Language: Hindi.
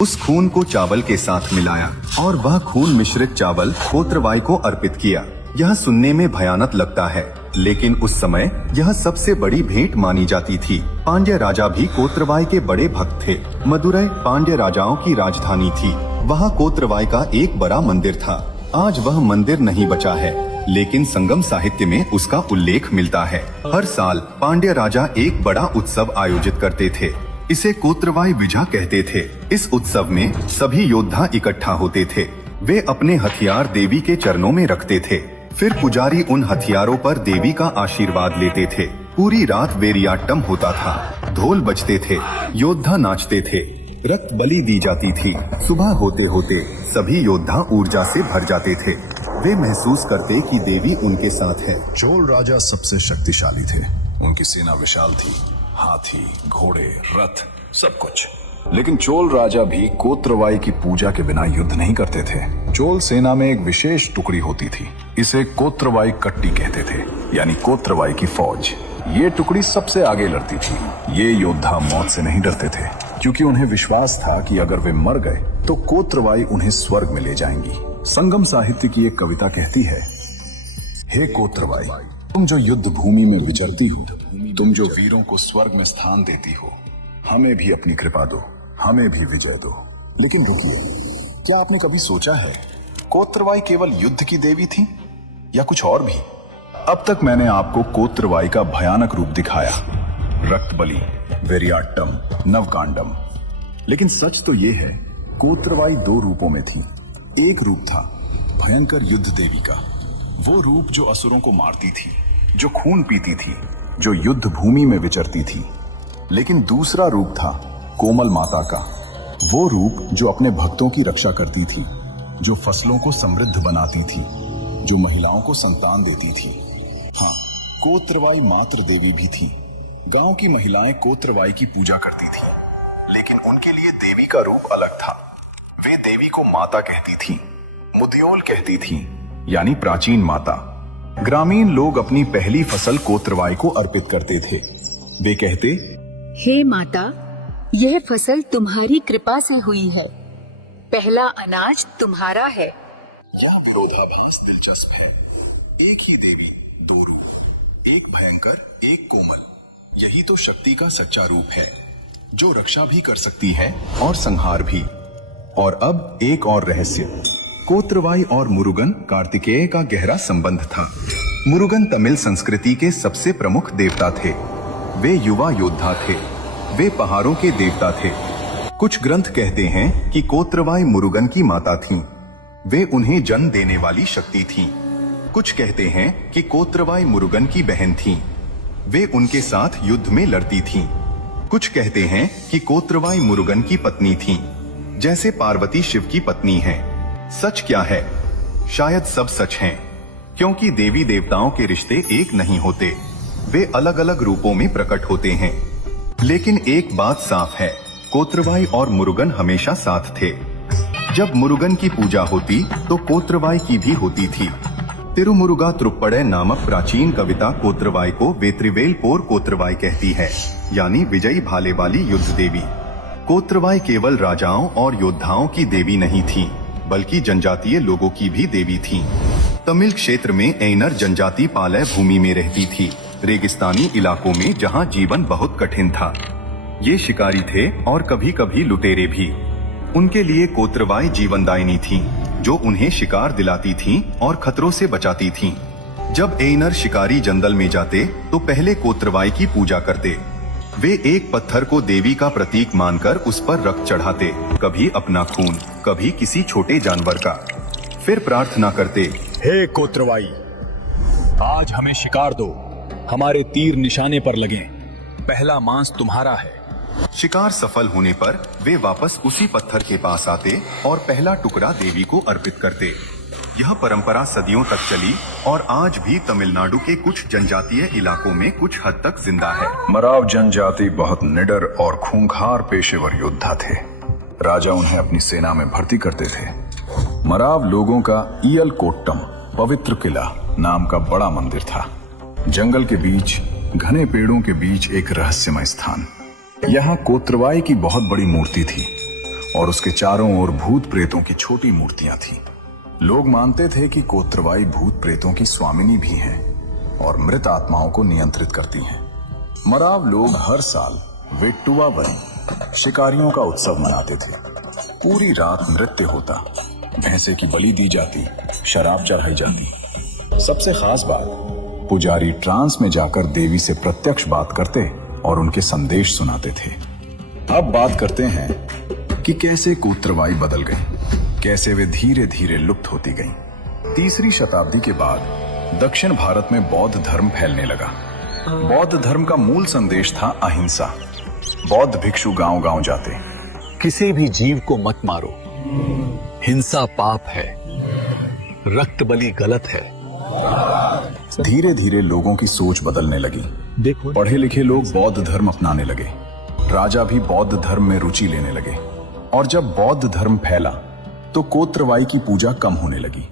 उस खून को चावल के साथ मिलाया और वह खून मिश्रित चावल कोत्रवाई को अर्पित किया। यह सुनने में भयानक लगता है, लेकिन उस समय यह सबसे बड़ी भेंट मानी जाती थी। पांड्य राजा भी कोत्रवाई के बड़े भक्त थे। मदुरै पांड्य राजाओं की राजधानी थी। वहाँ कोत्रवाई का एक बड़ा मंदिर था। आज वह मंदिर नहीं बचा है, लेकिन संगम साहित्य में उसका उल्लेख मिलता है। हर साल पांड्य राजा एक बड़ा उत्सव आयोजित करते थे। इसे कोत्रवाई विजय कहते थे। इस उत्सव में सभी योद्धा इकट्ठा होते थे। वे अपने हथियार देवी के चरणों में रखते थे। फिर पुजारी उन हथियारों पर देवी का आशीर्वाद लेते थे। पूरी रात वेरियाट्टम होता था, ढोल बजते थे, योद्धा नाचते थे, रक्त बलि दी जाती थी। सुबह होते होते सभी योद्धा ऊर्जा से भर जाते थे। वे महसूस करते कि देवी उनके साथ है। चोल राजा सबसे शक्तिशाली थे। उनकी सेना विशाल थी, हाथी, घोड़े, रथ, सब कुछ। लेकिन चोल राजा भी कोत्रवाई की पूजा के बिना युद्ध नहीं करते थे। चोल सेना में एक विशेष टुकड़ी होती थी। इसे कोत्रवाई कट्टी कहते थे, यानी कोत्रवाई की फौज। ये टुकड़ी सबसे आगे लड़ती थी। ये योद्धा मौत से नहीं डरते थे, क्योंकि उन्हें विश्वास था कि अगर वे मर गए तो कोत्रवाई उन्हें स्वर्ग में ले जाएंगी। संगम साहित्य की एक कविता कहती है, हे कोत्रवाई, तुम जो युद्ध भूमि में विचरती हो, तुम जो वीरों को स्वर्ग में स्थान देती हो, हमें भी अपनी कृपा दो, हमें भी विजय दो। लेकिन रुकिए, क्या आपने कभी सोचा है कोत्रवाई केवल युद्ध की देवी थी या कुछ और भी? अब तक मैंने आपको कोत्रवाई का भयानक रूप दिखाया, रक्त बलि, वेरियाट्टम, नवकांडम। लेकिन सच तो ये है, कोत्रवाई दो रूपों में थी। एक रूप था भयंकर युद्ध देवी का, वो रूप जो असुरों को मारती थी, जो खून पीती थी, जो युद्ध भूमि में विचरती थी। लेकिन दूसरा रूप था कोमल माता का, वो रूप जो अपने भक्तों की रक्षा करती थी, जो फसलों को समृद्ध बनाती थी, जो महिलाओं को संतान देती थी। हाँ, कोत्रवाई मातृ देवी भी थी। गांव की महिलाएं कोत्रवाई की पूजा करती थी, लेकिन उनके लिए देवी का रूप अलग था। वे देवी को माता कहती थी, मुद्योल कहती थी, यानी प्राचीन माता। ग्रामीण लोग अपनी पहली फसल कोत्रवाई को अर्पित करते थे। वे कहते, हे माता, यह फसल तुम्हारी कृपा से हुई है। पहला अनाज तुम्हारा है। यह विरोधाभास दिलचस्प है। एक ही देवी, दो रूप, एक भयंकर, एक कोमल। यही तो शक्ति का सच्चा रूप है, जो रक्षा भी कर सकती है और संहार भी। और अब एक और रहस्य। कोत्रवाई और मुरुगन कार्तिकेय का गहरा संबंध था। मुरुगन तमिल संस्कृति के सबसे प्रमुख देवता थे। वे युवा योद्धा थे। वे पहाड़ों के देवता थे। कुछ ग्रंथ कहते हैं कि कोत्रवाई मुरुगन की माता थीं। वे उन्हें जन्म देने वाली शक्ति थीं। कुछ कहते हैं कि कोत्रवाई मुरुगन की बहन थीं। वे उनके साथ युद्ध में लड़ती थीं। कुछ कहते हैं कि कोत्रवाई मुरुगन की पत्नी थीं, जैसे पार्वती शिव की पत्नी है। सच क्या है? शायद सब सच हैं, क्योंकि देवी देवताओं के रिश्ते एक नहीं होते, वे अलग अलग रूपों में प्रकट होते हैं। लेकिन एक बात साफ है, कोत्रवाई और मुरुगन हमेशा साथ थे। जब मुरुगन की पूजा होती तो कोत्रवाई की भी होती थी। तिरुमुरुगा त्रुप्पड़ै नामक प्राचीन कविता कोत्रवाई को वेत्रिवेल पोर कोत्रवाई कहती है, यानी विजयी भाले वाली युद्ध देवी। कोत्रवाई केवल राजाओं और योद्धाओं की देवी नहीं थी, बल्कि जनजातीय लोगों की भी देवी थी। तमिल क्षेत्र में ऐनर जनजाति पालय भूमि में रहती थी, रेगिस्तानी इलाकों में जहां जीवन बहुत कठिन था। ये शिकारी थे और कभी कभी लुटेरे भी। उनके लिए कोत्रवाई जीवनदायिनी थी, जो उन्हें शिकार दिलाती थीं और खतरों से बचाती थीं। जब ऐनर शिकारी जंगल में जाते तो पहले कोत्रवाई की पूजा करते। वे एक पत्थर को देवी का प्रतीक मानकर उस पर रक्त चढ़ाते, कभी अपना खून, कभी किसी छोटे जानवर का। फिर प्रार्थना करते, हे कोत्रवाई, आज हमें शिकार दो, हमारे तीर निशाने पर लगें, पहला मांस तुम्हारा है। शिकार सफल होने पर वे वापस उसी पत्थर के पास आते और पहला टुकड़ा देवी को अर्पित करते। यह परंपरा सदियों तक चली और आज भी तमिलनाडु के कुछ जनजातीय इलाकों में कुछ हद तक जिंदा है। मराव जनजाति बहुत निडर और खूंखार पेशेवर योद्धा थे। राजा उन्हें अपनी सेना में भर्ती करते थे। मराव लोगों का ईयल कोट्टम पवित्र किला नाम का बड़ा मंदिर था। जंगल के बीच, घने पेड़ों के बीच एक रहस्यमय स्थान। यहाँ कोत्रवाई की बहुत बड़ी मूर्ति थी और उसके चारों ओर भूत प्रेतों की छोटी मूर्तियां थीं। लोग मानते थे कि कोत्रवाई भूत प्रेतों की स्वामिनी भी हैं और मृत आत्माओं को नियंत्रित करती हैं। मराव लोग हर साल वेट्टुवा बनी शिकारियों का उत्सव मनाते थे। पूरी रात नृत्य होता, भैंसे की बलि दी जाती, शराब चढ़ाई जाती। सबसे खास बात, पुजारी ट्रांस में जाकर देवी से प्रत्यक्ष बात करते और उनके संदेश सुनाते थे। अब बात करते हैं कि कैसे कोत्रवाई बदल गई, कैसे वे धीरे धीरे लुप्त होती गईं। 3री शताब्दी के बाद दक्षिण भारत में बौद्ध धर्म फैलने लगा। बौद्ध धर्म का मूल संदेश था अहिंसा। बौद्ध भिक्षु गांव-गांव जाते, किसी भी जीव को मत मारो, हिंसा पाप है, रक्त बलि गलत है। धीरे धीरे लोगों की सोच बदलने लगी। देखो, पढ़े लिखे लोग बौद्ध धर्म अपनाने लगे। राजा भी बौद्ध धर्म में रुचि लेने लगे और जब बौद्ध धर्म फैला तो कोत्रवाई की पूजा कम होने लगी।